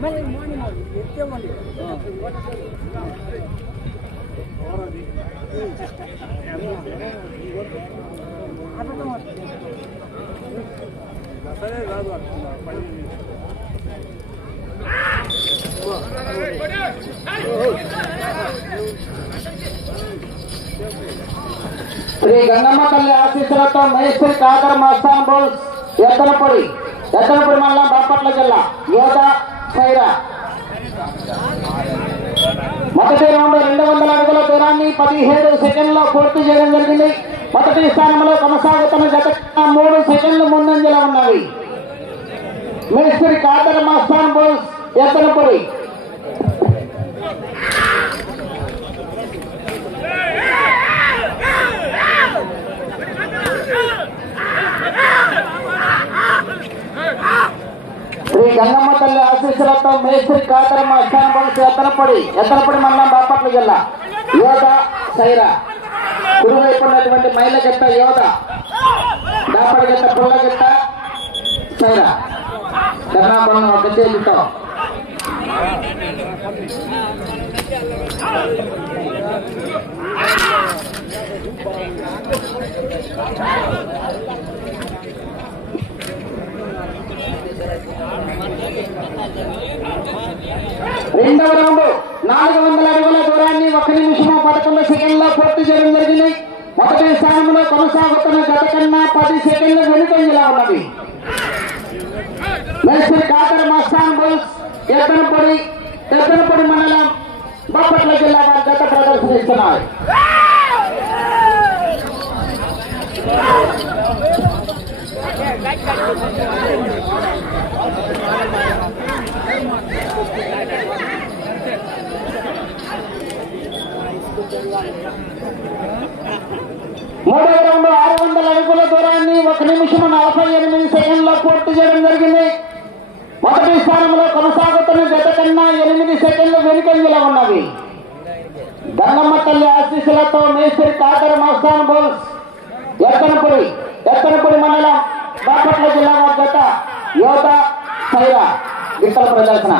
మరి మార్నింగ్ ఎత్తేవ్వండి సరే రాదు అంటున్నా పని శ్రీ గంగమ్మ తల్లి ఆశీస్సులతో మేస్త్రి కాకర మస్తాన్ బోల్ ఎత్తనపొడి ఎత్తనపొడి మండలం బాపట్ల జిల్లా యోధ సైరా మొదటి రౌండ్ రెండు వందల అడుగుల దూరాన్ని పదిహేడు సెకండ్లో పూర్తి చేయడం జరిగింది. మొదటి స్థానంలో కొనసాగుతున్న గత మూడు సెకండ్లు ముందంజలో ఉన్నవి. మేస్త్రి కాకర మస్తాన్ బోల్స్ ఎత్తనపొడి శ్రీ గంగమ్మ తల్లి ఆశీస్సులతో మేస్త్రి కాతరమ్మ పడుతుంది ఎత్తనపడి ఎత్తనపడి మండలం బాపట్ల జిల్లా. యోధ సైరా. కుడివైపు ఉన్నటువంటి మైల గిట్ట యోధ. దాపడి గిట్ట పుల్ల గట్ట సైరా కర్ణాపురం ఒక రెండవ రౌండ్. నాలుగు వందల అడుగుల దూరాన్ని ఒక నిమిషము పదకొండు సెకండ్లో పూర్తి చేయడం జరిగింది. మొదటి స్థానంలో కొనసాగుతున్న గత కన్నా పది సెకండ్లు వెనుకంజలా ఉన్నది. మేస్త్రి కాకర మస్తాన్ బుల్స్ ఎత్తనపొడి ఎత్తనపొడి మండలం బాపట్ల జిల్లా వారి గత ప్రదర్శన ఇస్తున్నారు Thank you రౌండ్ ఆరు వందల అడుగుల దూరాన్ని ఒక నిమిషం నలభై ఎనిమిది సెకండ్లో పూర్తి చేయడం జరిగింది. మొదటి స్థానంలో కొనసాగుతున్న జత కన్నా ఎనిమిది సెకండ్లు వెనుకంజలో ఉన్నవి. గంగమ్మ తల్లి ఆశీస్సులతో మేస్త్రి కాకర మస్తాన్ బోల్స్ ఎత్తనపురి ఎత్తనపురి మండలం బాపట్ల జిల్లా వారి యువత సైరా ప్రదర్శన.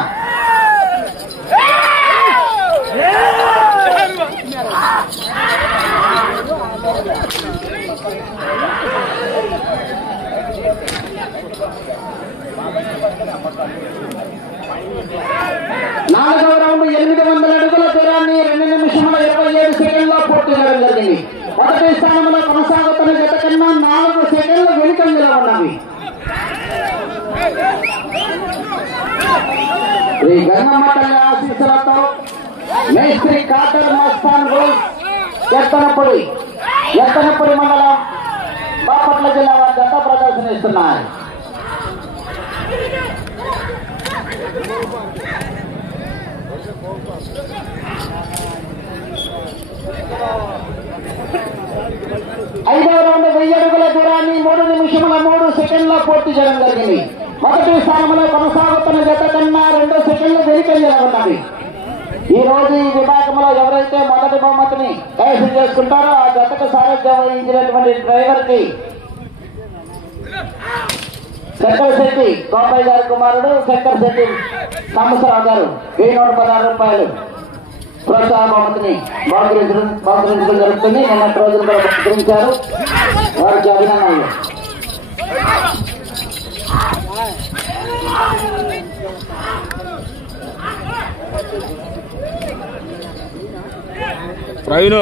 నాలుగవ రౌండ్ ఎనిమిది వందల అడుగుల దూరాన్ని రెండు నిమిషముల ఇరవై ఏడు సెకండ్లో పూర్తి చేయడం జరిగింది. మొదటి స్థానంలో కొనసాగుతున్న జత కన్నా నాలుగు సెకండ్లు వెనుకంజలో ఉన్నవి. ఈ గంగమ్మ తల్లి ఆశీస్సులతో మేస్త్రి కాటర్ మస్తాన్ గోల్ ఎత్తనపొడి ఎత్తనపొడి మండలం బాపట్ల జిల్లా వారి జత ప్రదర్శన ఇస్తున్నారు రౌండ్ వెయ్యి అడుగుల దూరాన్ని మూడు నిమిషముల మూడు సెకండ్ల పూర్తి చేయడం జరిగింది. మొదటి స్థానంలో కొనసాగుతున్న జత కన్నా రెండు సెకండ్లు వెనుకంజల ఉన్నది. ఈ రోజు ఈ విభాగంలో ఎవరైతే మొదటి బహుమతిని కైసం చేసుకుంటారో ఆ జతకు సారథ్యం వహించినటువంటి డ్రైవర్కి శంకర్ శెట్టి గోపాయ్ గారి కుమారుడు శంకర్ శెట్టి సాంబశ్వరరావు గారు వెయ్యి నూట పదహారు రూపాయలు ప్రోత్సాహ బహుమతిని బహుకరించడం బహుకరించడం జరుగుతుంది. నిన్నటి రోజులు కూడా బహుకరించారు వారికి అభినందనలు. ప్రవీణ్.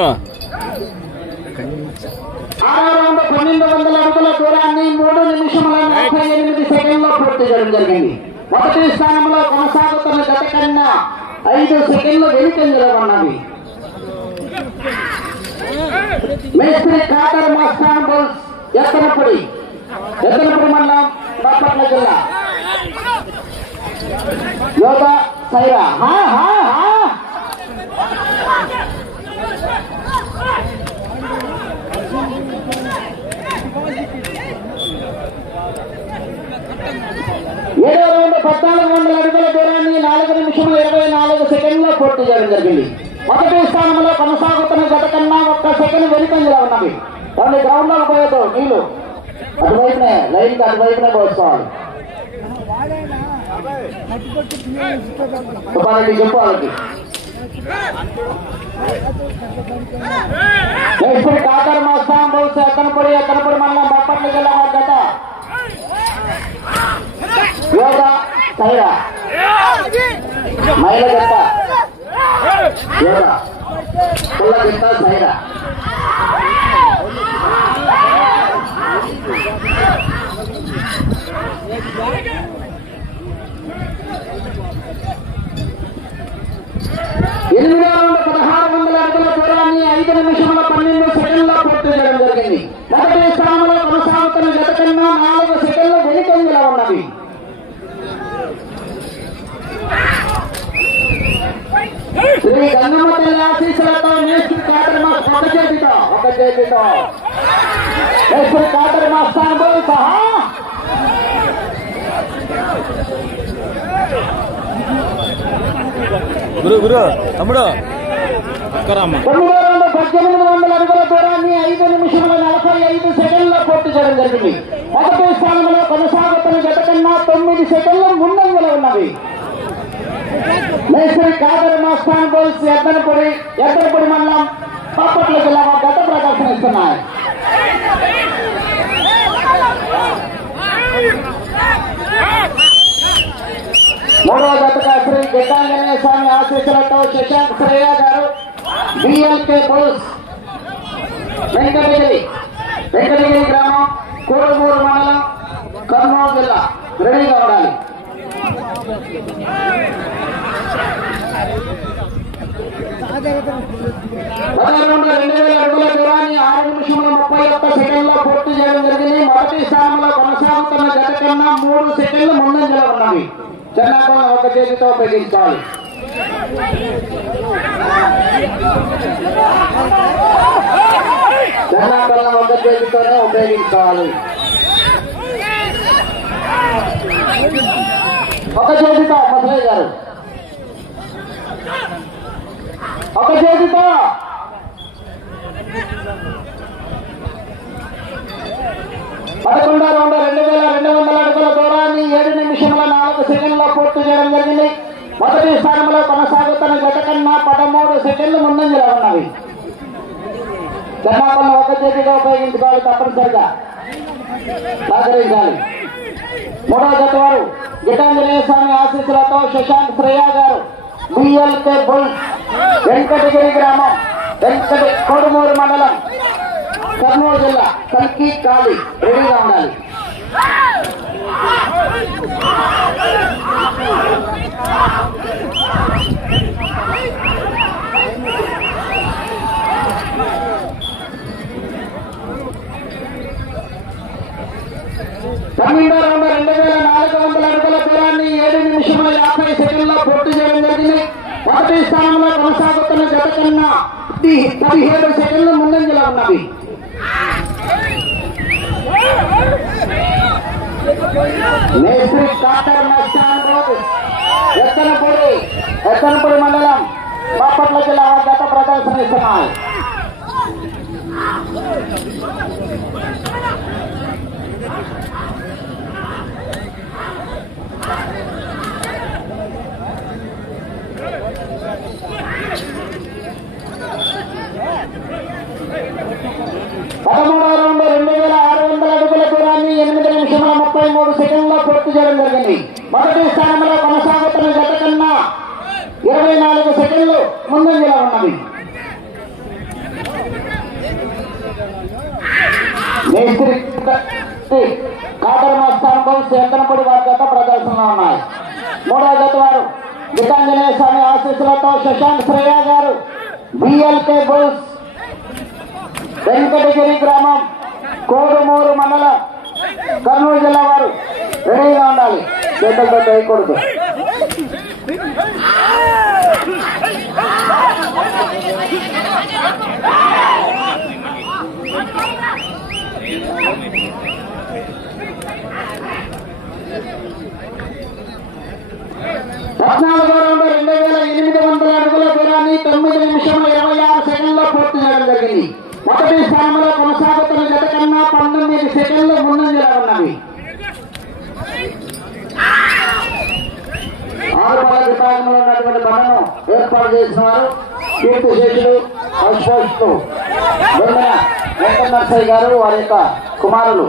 ఆరో రౌండ్ పన్నెండు వందల అడుగుల దూరాన్ని మూడు నిమిషముల నలభై ఎనిమిది సెకండ్లో పూర్తి చేయడం జరిగింది. మొదటి స్థానంలో కొనసాగుతున్న గత కన్నా ఐదు సెకండ్లు వెనుకంజలో ఉన్నవి. మేస్త్రి కాటర్ మస్తాన్ బుల్స్ ఎత్తనపూడి ఎత్తనపూడి మండలం బాపట్ల జిల్లా. యోగ సైరా. హా హా హా. ఏడో రౌండ్ పద్నాలుగు వందల అడుగుల దూరాన్ని నాలుగు నిమిషముల ఇరవై నాలుగు సెకండ్లో పూర్తి చేయడం జరిగింది. మొదటి స్థానంలో వెనుకంజలో ఉన్నవి రెండు గ్రౌండ్లో పోయేదు నీళ్ళు అటువైపునే లైన్ అటువైపునే పోసుకోవాలి. వాడైనా మట్టి కొట్టి పిల్లలు ఇష్టపడతారు చెప్పాలండి చెప్పు వాళ్ళకి ఇప్పుడు కాకర మస్తాం బహుశా ఎత్తనపడి ఎత్తనపడి మన బొప్పట్లు జిల్లా గత యోగ సైరా మహిళ గట్ట యోగ పిల్ల గిట్ట సైరా ఎనిమిది వందల పదహారు వందల అడుగుల దూరాన్ని ఐదు నిమిషముల పన్నెండు సెకండ్ల పూర్తి చేయడం జరిగింది మొదటి స్థానంలో కొనసాగుతున్న గత కన్నా నాలుగు సెకండ్లు వెనుకంజలో ఉన్నవి శ్రీ గంగమ్మ తల్లి ఆశీస్సులతో మేస్త్రి కాటరి మాస్ ఒక చేతితో ఒక చేతితో మేస్త్రి కాటరి మాస్ స్థానంలో సహా గురు గురు తమ్ముడు. ఒక్కరమ్మ పద్దెనిమిది వందల అడుగుల దూరాన్ని ఐదు నిమిషముల నలభై ఐదు సెకండ్ల పూర్తి చేయడం జరిగింది. మొదటి స్థానంలో కొనసాగుతున్న జత కన్నా తొమ్మిది సెకండ్ల ముందంజలో ఉన్నది. మేస్త్రి కాదర్ మా స్థానం పోల్సి ఎద్దనపొడి ఎద్దనపొడి మండలం పాపట్ల జిల్లా గత ప్రదర్శనిస్తున్నాయి మూడవ జతగా శ్రీ గిడ్డాంజనేయ స్వామి ఆశీస్సులతో శశాంక్ శ్రేయ గారు బిఎల్కే బోస్ వెంకటగిరి వెంకటగిరి గ్రామం కూడమూరు మండలం కర్నూలు జిల్లా. రెడీగా ఉండాలి. రెండు వేల అడుగుల దూరాన్ని ఆరు నిమిషముల ముప్పై ఒక్క సెకండ్లో పూర్తి చేయడం జరిగింది. మొదటి స్థానంలో కొనసాగుతున్న జత కన్నా మూడు సెకండ్లు ముందంజలో ఉన్నవి. చెన్నాకోన ఒక చేతితో ఉపయోగించాలి చెన్నాకోన ఒక చేతితోనే ఉపయోగించాలి. ఒక చేతితో మసలయ్య గారు. ఒక చేతితో పదకొండు రెండు రెండు వేల రెండు వందల అడుగుల దూరాన్ని ఏడు నిమిషముల నాలుగు సెకండ్ల పూర్తి చేయడం జరిగింది. మొదటి స్థానంలో కొనసాగుతున్న గత కన్నా పదమూడు సెకండ్లు ముందంజలో ఉన్నవి. జనాభాను ఒక చేతిగా ఉపయోగించుకోవాలి తప్పనిసరిగా. సహకరించాలి. మూడవ జత వారు గిటాంజనేయ స్వామి ఆశీస్సులతో శశాంక్ శ్రేయా గారు బిఎల్కే బుల్ వెంకటగిరి గ్రామం వెంకట కోడుమూరు మండలం కర్నూలు జిల్లా కల్కి కాళీ రెడీగా ఉండాలి. రెండు వేల నాలుగు వందల అడుగుల దూరాన్ని ఏడు నిమిషముల యాభై సెకండ్లో పూర్తి చేయడం జరిగింది. మొదటి స్థానంలో కొనసాగుతున్న కన్నా పదిహేడు సెకండ్ల ముందంజలో ఉన్నవి మేస్త్రి కాటర్ నష్టాలు ఎత్తనపూడి ఎత్తనపూడి మండలం బాపట్ల జిల్లా గత ప్రదర్శనిస్తున్నాయి పదమూడవ రౌండ్ చేయడం జరిగింది. మొదటి స్థానంలో కొనసాగుతున్న జత కన్నా ఇరవై నాలుగు సెకండ్లు ముందంజలో ఉన్నది. మేస్త్రి కాటర్ మస్తానం వారి జత ప్రదర్శనలో ఉన్నాయి. మూడవ జత వారు గీతాంజనేయ స్వామి ఆశీస్సులతో శశాంక్ శ్రేయ గారు బిఎల్కే బుల్స్ వెంకటగిరి గ్రామం కోడుమూరు మండలం కర్నూలు జిల్లా రెడీగా ఉండాలి. చేతులతో చేయకూడదు పద్నాలుగో రౌండ్ రెండు వేల ఎనిమిది వందల అడుగుల దూరాన్ని తొమ్మిది నిమిషముల ఇరవై ఆరు సెకండ్లో పూర్తి చేయడం జరిగింది. మొదటి స్థానంలో కొనసాగుతున్న జత కన్నా పంతొమ్మిది సెకండ్లు ముందంజలో ఉన్నవి. ఆరు పది రూపాయలు ఉన్నటువంటి బండను ఏర్పాటు చేసిన వారు కీర్తి శేషులు అశ్వాసులు బొమ్మిన వెంకటనరసయ్య గారు వారి యొక్క కుమారులు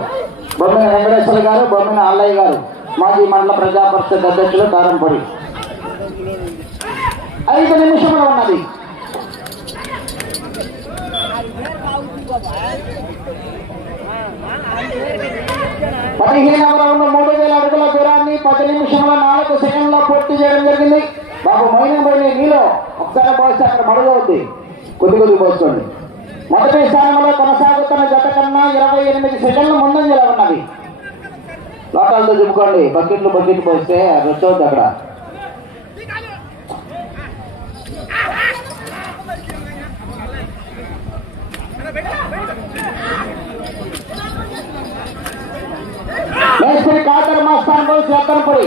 బొమ్మిన వెంకటేశ్వర గారు బొమ్మిన అల్లయ్య గారు మాజీ మండల ప్రజాపరిషత్ అధ్యక్షులు కారంపొడి ఐదు నిమిషములు ఉన్నది. పదిహేనవ రౌండ్ మూడు ఒక నిమిషంలో నాలుగు సెకండ్లో పూర్తి చేయడం జరిగింది. బాబు మైనం పోయిన నీలో ఒకసారి పోస్తే అక్కడ మడగవుద్ది కొద్ది కొద్ది పోసుకోండి. మొదటి స్థానంలో కొనసాగుతున్న జత కన్నా ఇరవై ఎనిమిది సెకండ్లు ముందంజలో ఉన్నవి. లోటాలతో చెప్పుకోండి. బకెట్లు బకెట్లు పోస్తే రొచ్చవుద్ది అక్కడ. మేస్త్రి కాకర మస్తాన్ పోయి ఎత్తనపడి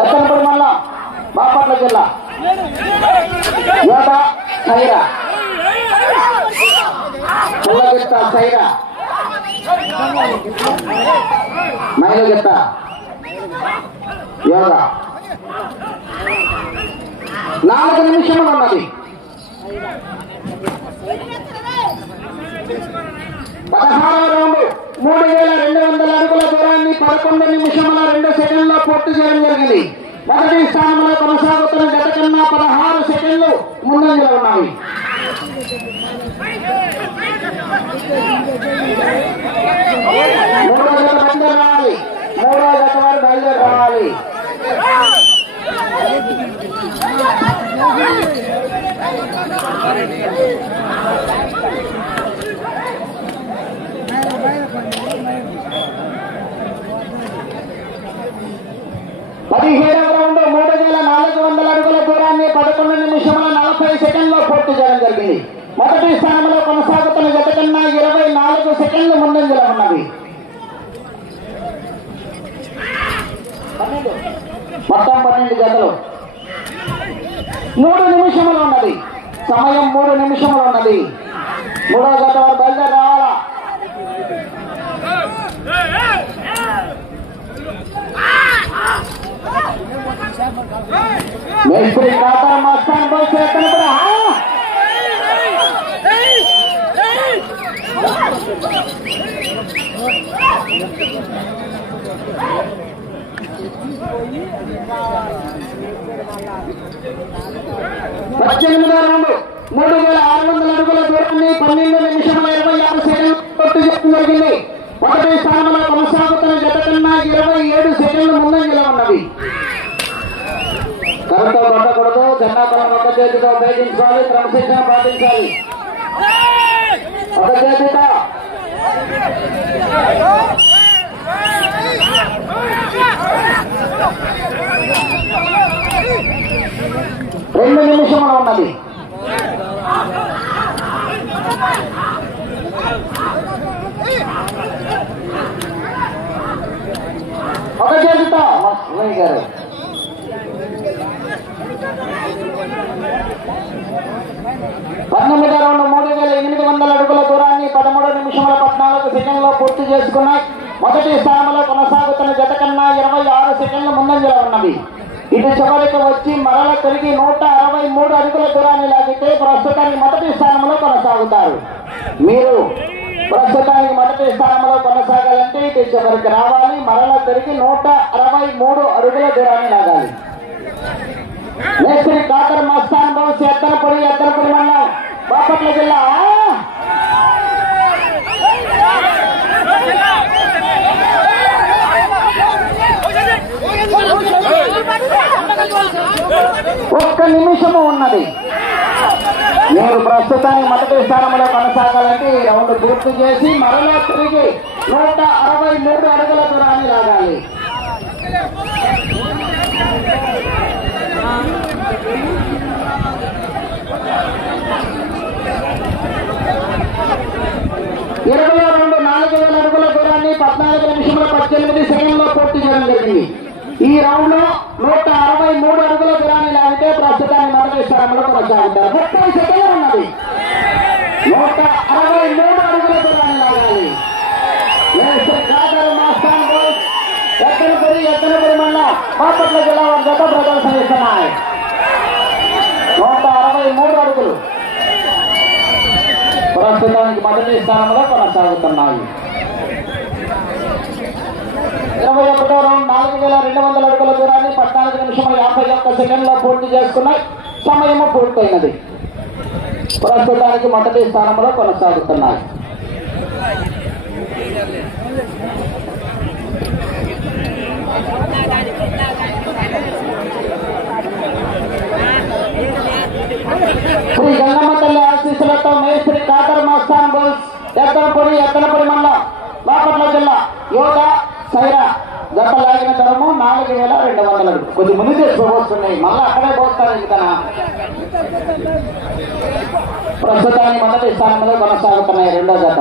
ఎత్తనపడి మళ్ళా బాపట్ల జిల్లా. యోధ సైరా. పుల్లగిత్త సైరా. మైలగిత్త యోగ నాలుగు నిమిషములు ఉన్నది. పదహారవ రౌండ్ మూడు వేల రెండు వందల పదకొండు నిమిషముల రెండు సెకండ్లో పూర్తి చేయడం జరిగింది. మొదటి స్థానంలో కొనసాగుతున్న గత కన్నా పదహారు సెకండ్లు ముందంజలో ఉన్నాయి. మూడో జత బయలుదేరి రావాలి మూడో జత వారు బయలుదేరి రావాలి పదిహేడవ రౌండ్ మూడు వేల నాలుగు వందల అడుగుల దూరాన్ని పదకొండు నిమిషముల నలభై సెకండ్లో పూర్తి చేయడం జరిగింది మొదటి స్థానంలో కొనసాగుతున్న జత కన్నా ఇరవై నాలుగు సెకండ్లు ముందంజలో ఉన్నవి మొత్తం పన్నెండు జతలు మూడు నిమిషములు ఉన్నది. సమయం మూడు నిమిషములు ఉన్నది. మూడో జత వారు బయలుదేరి రావాలా? మేస్త్రి కాతార మస్తాన్ పోయి చేతను కూడా పద్దెనిమిదో రౌండ్ మూడు వేల ఆరు వందల అడుగుల దూరాన్ని పన్నెండు నిమిషముల ఇరవై ఆరు సెకండ్లు పూర్తి చేయడం జరిగింది మొదటి స్థానంలో కొనసాగుతున్న జత కన్నా ఇరవై ఏడు సెకండ్లు ముందంజలో ఉన్నది కరెంట్ కొట్టకూడదు జెండాపలం ఒక చేతితో ఉపయోగించాలి క్రమశిక్షణ పాటించాలి ఒక చేతితో Yeah! రెండు నిమిషములు ఉన్నది. ఒక చేతితో. గారు. పంతొమ్మిది రౌండ్ మూడు వేల ఎనిమిది వందల అడుగుల దూరాన్ని పదమూడు నిమిషముల పద్నాలుగు సెకండ్లో పూర్తి చేసుకున్న మొదటి స్థానంలో కొనసాగుతున్న జత కన్నా ఇరవై ఆరు సెకండ్ల ముందంజలో ఉన్నది ఇటు చివరికి వచ్చి మరల తిరిగి నూట అరవై మూడు అడుగుల దూరాన్ని లాగితే ప్రస్తుతానికి మొదటి స్థానంలో కొనసాగుతారు. మీరు ప్రస్తుతానికి మొదటి స్థానంలో కొనసాగాలంటే ఇటు చివరికి రావాలి మరల తిరిగి నూట అరవై మూడు అడుగుల దూరాన్ని లాగాలి. మేస్త్రి కాకర్ మస్తాన్ బౌస్ ఎత్తనపొడి ఎత్తనపొడి మండలం బాపట్ల జిల్లా ఒక్క నిమిషము ఉన్నది. మీరు ప్రస్తుతానికి మొదటి స్థానంలో కొనసాగాలంటే ఈ రౌండ్ పూర్తి చేసి మరలా తిరిగి నూట అరవై మూడు అడుగుల దూరాన్ని లాగాలి. ఇరవై రెండు నాలుగు వేల అడుగుల దూరాన్ని పద్నాలుగు నిమిషముల పద్దెనిమిది సెకండ్లో పూర్తి చేయడం జరిగింది. ఈ రౌండ్లో నూట అరవై మూడు అడుగుల దూరాన్ని లాగితే ప్రస్తుతాన్ని మొదటి స్థానంలో కొనసాగుతారు. ముప్పై సెకండ్లు ఉన్నది. నూట అరవై మూడు అడుగుల దూరాన్ని లాగాలి. మాస్టాన్ ఎత్తనపురి ఎత్తనపురి మండల బాపట్ల జిల్లా వారి గత ప్రదర్శనిస్తున్నాయి నూట అరవై మూడు అడుగులు. ప్రస్తుతానికి మొదటి స్థానంలో కొనసాగుతున్నాయి. ఇరవై ఒకటో రౌండ్ నాలుగు వేల రెండు వందల అడుగుల దూరాన్ని పద్నాలుగు నిమిషముల యాభై ఒక్క సెకండ్లో పూర్తి చేసుకున్నాయి సమయము పూర్తయినది. ప్రస్తుతానికి మొదటి స్థానంలో కొనసాగుతున్నాయి శ్రీ గంగమ్మ తల్లి ఆశీస్సులతో మేస్త్రి కాకర మస్తాన్ బోల్స్ ఎత్తనపొడి ఎత్తనపొడి మండలం బాపట్ల జిల్లా యోగ సైరా గత లాగిన ధరము నాలుగు వేల రెండు వందలు కొద్ది ముందు చేసుకోబోతున్నాయి మళ్ళీ అక్కడే పోస్తారు ఇంకా ప్రస్తుతానికి మొదటి స్థానంలో కొనసాగుతున్నాయి రెండో జత.